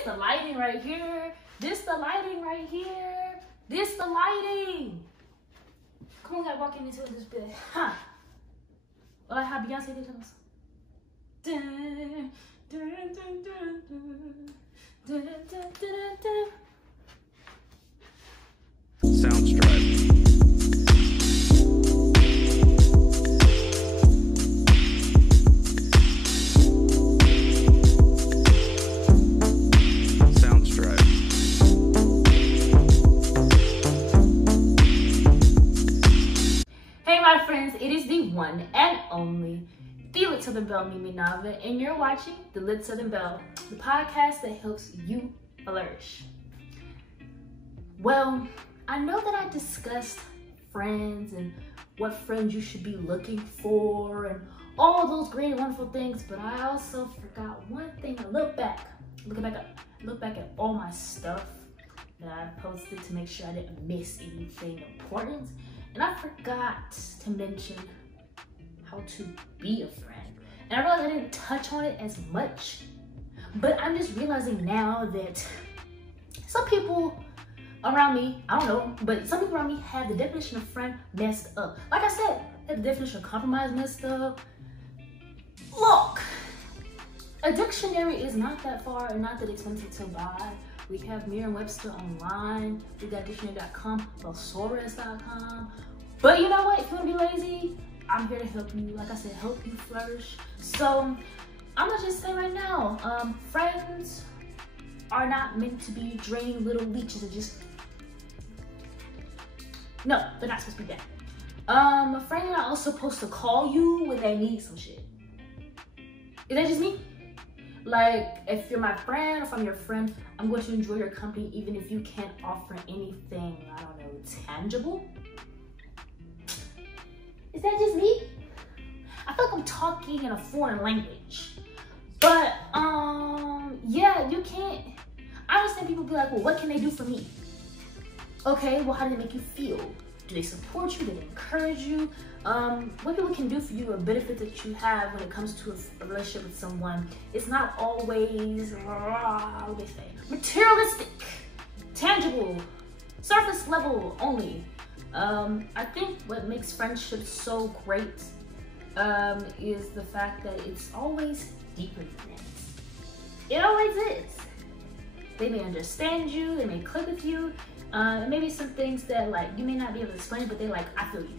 This the lighting right here. This the lighting right here. This the lighting. Come on, gotta walk into this bit. Huh. Well, I have Beyonce did us. Dun, dun, dun, dun, dun. Dun, dun, dun, dun, dun. Soundstripe. It is the one and only, the Lit Southern Belle, Mimi Navah, and you're watching the Lit Southern Belle, the podcast that helps you flourish. Well, I know that I discussed friends and what friends you should be looking for and all those great and wonderful things, but I also forgot one thing. I look back at all my stuff that I posted to make sure I didn't miss anything important. And I forgot to mention how to be a friend. And I realized I didn't touch on it as much, but I'm just realizing now that some people around me, I don't know, but some people around me have the definition of friend messed up. Like I said, the definition of compromise messed up. Look, a dictionary is not that far and not that expensive to buy. We have Merriam-Webster online. We got dictionary.com, thesaurus.com. But you know what? If you want to be lazy, I'm here to help you. Like I said, help you flourish. So I'm gonna just say right now, friends are not meant to be draining little leeches and just, no, they're not supposed to be that. Friends are not also supposed to call you when they need some shit. Is that just me? Like, if you're my friend or if I'm your friend, I'm going to enjoy your company even if you can't offer anything, I don't know, tangible. Is that just me? I feel like I'm talking in a foreign language. But, yeah, you can't. I understand people be like, well, what can they do for me? Okay, well, how do they make you feel? Do they support you? Do they encourage you? What people can do for you, a benefit that you have when it comes to a relationship with someone, it's not always, what do they say, materialistic, tangible, surface level only. I think what makes friendships so great is the fact that it's always deeper than that. It always is. They may understand you, they may click with you, and maybe some things that like you may not be able to explain, but they're like, I feel you.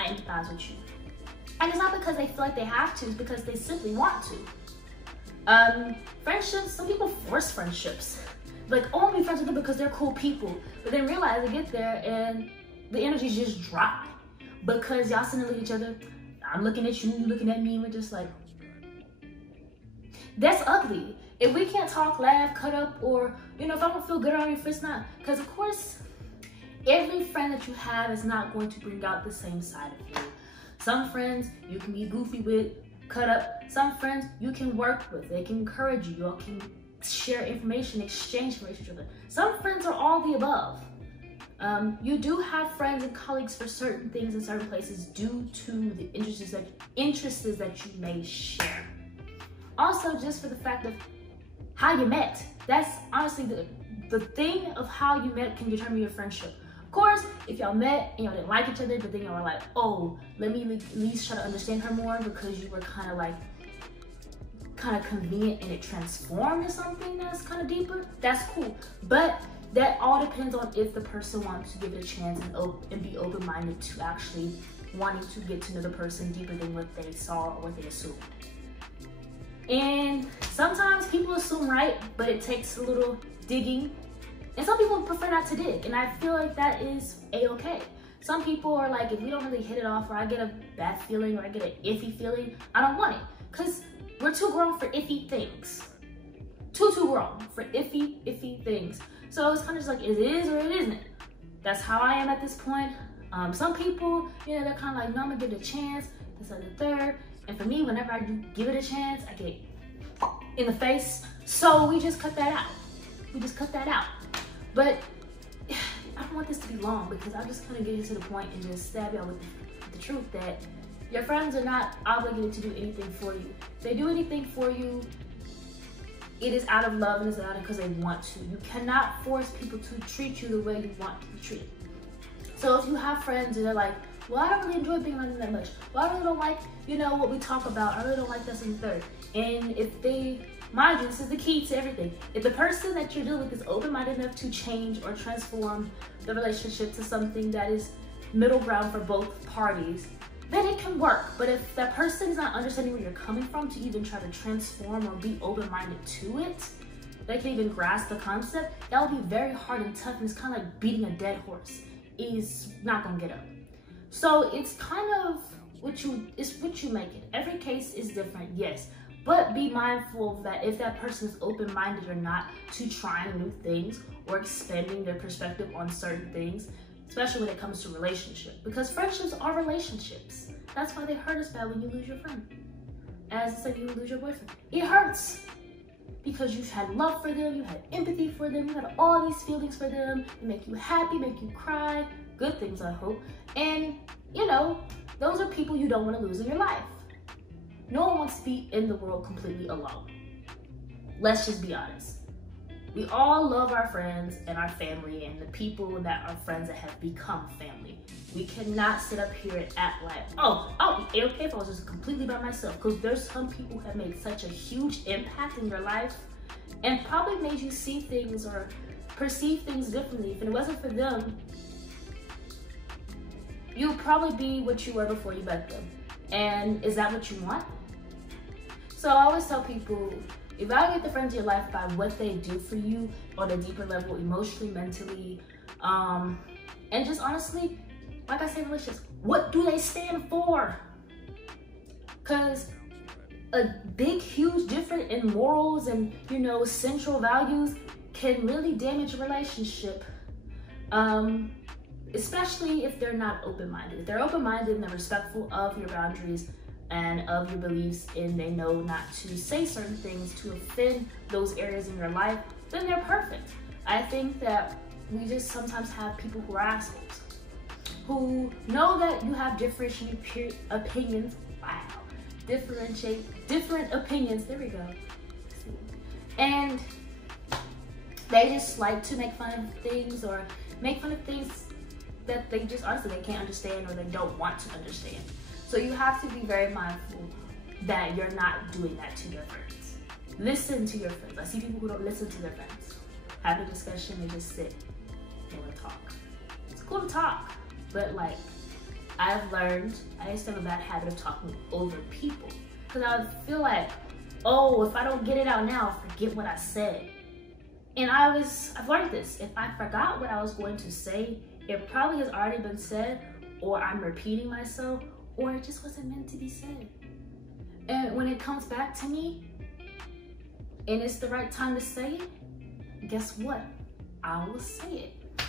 I empathize with you. And it's not because they feel like they have to, it's because they simply want to. Friendships, some people force friendships. Like, oh, I'm gonna be friends with them because they're cool people. But then realize they get there and the energy's just dry. Because y'all sitting at each other, I'm looking at you, you looking at me, and we're just like, that's ugly. If we can't talk, laugh, cut up, or, you know, if I don't feel good around you, if it's not, because of course, every friend that you have is not going to bring out the same side of you. Some friends you can be goofy with, cut up. Some friends you can work with. They can encourage you. You all can share information, exchange information with each other. Some friends are all the above. You do have friends and colleagues for certain things in certain places due to the interests that you may share. Also, just for the fact of how you met. That's honestly the thing of how you met can determine your friendship. Of course, if y'all met and y'all didn't like each other, but then y'all were like, oh, let me at least try to understand her more because you were kind of convenient and it transformed to something that's kind of deeper, that's cool. But that all depends on if the person wants to give it a chance and be open-minded to actually wanting to get to know the person deeper than what they saw or what they assumed. And sometimes people assume right, but it takes a little digging. And some people prefer not to dig, and I feel like that is a-okay. Some people are like, if we don't really hit it off, or I get a bad feeling, or I get an iffy feeling, I don't want it. Because we're too grown for iffy things. Too grown for iffy things. So it's kind of just like, it is or it isn't. That's how I am at this point. Some people, you know, they're kind of like, no, I'm gonna give it a chance, this and the third. And for me, whenever I do give it a chance, I get in the face. So we just cut that out. But I don't want this to be long because I'm just gonna get to the point and just stab y'all with the truth that your friends are not obligated to do anything for you. If they do anything for you, it is out of love and it's out of because they want to. You cannot force people to treat you the way you want to be treated. So if you have friends and they're like, well, I don't really enjoy being around them that much. Well, I really don't like, you know, what we talk about. I really don't like this and the third. And if they, mind you, this is the key to everything. If the person that you're dealing with is open-minded enough to change or transform the relationship to something that is middle ground for both parties, then it can work. But if that person is not understanding where you're coming from to even try to transform or be open-minded to it, they can even grasp the concept, that will be very hard and tough, and it's kind of like beating a dead horse. Is not gonna get up. So it's kind of what you make it. Every case is different, yes, but be mindful that if that person is open-minded or not to trying new things or expanding their perspective on certain things, especially when it comes to relationships, because friendships are relationships. That's why they hurt us bad when you lose your friend. As I said, you lose your boyfriend. It hurts because you had love for them, you had empathy for them, you had all these feelings for them. They make you happy, make you cry, good things, I hope. And you know, those are people you don't want to lose in your life. No one wants to be in the world completely alone. Let's just be honest. We all love our friends and our family and the people that are friends that have become family. We cannot sit up here and act like, oh, I'll be okay if I was just completely by myself. Because there's some people who have made such a huge impact in your life and probably made you see things or perceive things differently. If it wasn't for them, you'll probably be what you were before you met them. And is that what you want? So I always tell people, evaluate the friends in your life by what they do for you on a deeper level, emotionally, mentally, and just honestly, like I say in relationships, what do they stand for? Because a big, huge difference in morals and, you know, central values can really damage a relationship. Especially if they're not open-minded. If they're open-minded and they're respectful of your boundaries and of your beliefs, and they know not to say certain things to offend those areas in your life, then they're perfect. I think that we just sometimes have people who are assholes, who know that you have different opinions. Wow. Different opinions. There we go. And they just like to make fun of things or make fun of things that they just honestly they can't understand or they don't want to understand. So you have to be very mindful that you're not doing that to your friends. Listen to your friends. I see people who don't listen to their friends. Have a discussion, they just sit and talk. It's cool to talk, but like I've learned, I used to have a bad habit of talking over people because I would feel like, oh, if I don't get it out now, I'll forget what I said. And I've learned this. If I forgot what I was going to say, it probably has already been said, or I'm repeating myself, or it just wasn't meant to be said. And when it comes back to me, and it's the right time to say it, guess what? I will say it.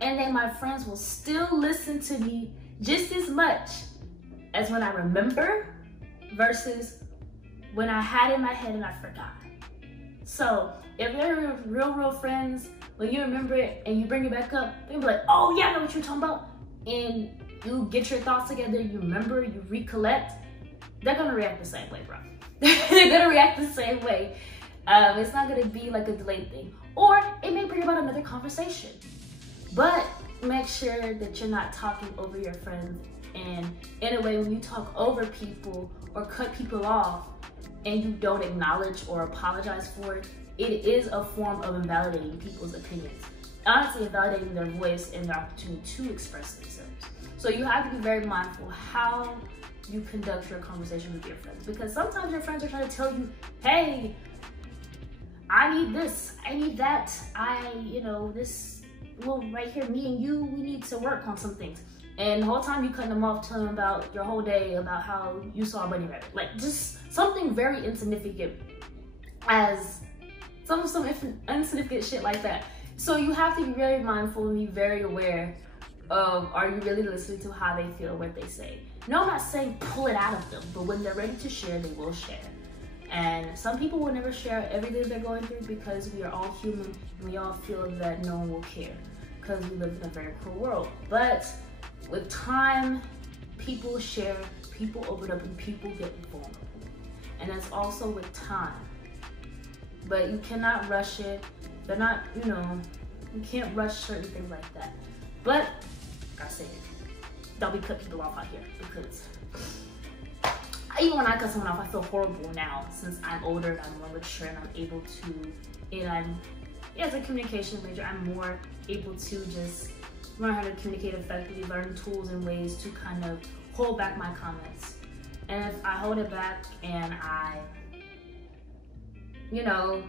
And then my friends will still listen to me just as much as when I remember versus when I had it in my head and I forgot. So if they're real friends, when you remember it and you bring it back up, they'll be like, oh yeah, I know what you're talking about. And you get your thoughts together, you remember, you recollect, they're gonna react the same way, bro. They're gonna react the same way. It's not gonna be like a delayed thing. Or it may bring about another conversation. But make sure that you're not talking over your friends. And in a way, when you talk over people or cut people off and you don't acknowledge or apologize for it, it is a form of invalidating people's opinions. Honestly, invalidating their voice and their opportunity to express themselves. So you have to be very mindful how you conduct your conversation with your friends, because sometimes your friends are trying to tell you, hey, I need this, I need that, this little right here, me and you, we need to work on some things. And the whole time you cutting them off, telling them about your whole day, about how you saw a bunny rabbit. Like just something very insignificant as some insignificant shit like that. So you have to be very mindful and be very aware of, are you really listening to how they feel, what they say? No, I'm not saying pull it out of them, but when they're ready to share, they will share. And some people will never share everything they're going through because we are all human and we all feel that no one will care because we live in a very cruel world. But with time, people share, people open up, and people get vulnerable. And that's also with time. but you cannot rush it. They're not, you know, you can't rush certain things like that. But, like I said, don't be cutting people off out here, because even when I cut someone off, I feel horrible now, since I'm older and I'm more mature and I'm able to, and as a communication major, I'm more able to just learn how to communicate effectively, learn tools and ways to kind of hold back my comments. And if I hold it back and I, you know,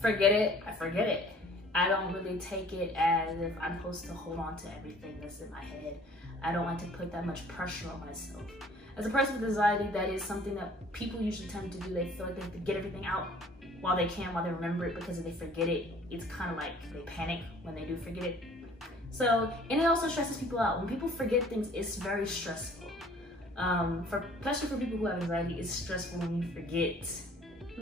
forget it, I forget it. I don't really take it as if I'm supposed to hold on to everything that's in my head. I don't like to put that much pressure on myself. As a person with anxiety, that is something that people usually tend to do. They feel like they have to get everything out while they can, while they remember it, because if they forget it, it's kind of like they panic when they do forget it. So, and it also stresses people out. When people forget things, it's very stressful. Especially for people who have anxiety, it's stressful when you forget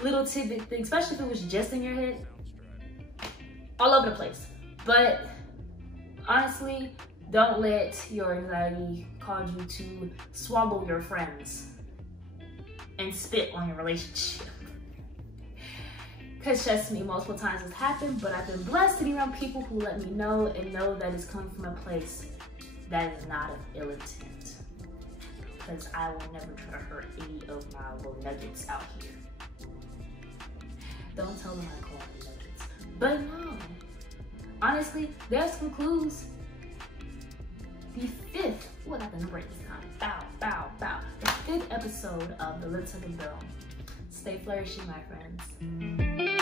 little tidbit things, especially if it was just in your head, all over the place. But honestly, don't let your anxiety cause you to swallow your friends and spit on your relationship. Because trust me, multiple times it's happened, but I've been blessed to be around people who let me know and know that it's coming from a place that is not of ill intent. Because I will never try to hurt any of my little nuggets out here. Don't tell them I call them nuggets. But no, honestly, this concludes the fifth, I got the number this time, the fifth episode of the Lip Tuck and Barrel. Stay flourishing, my friends.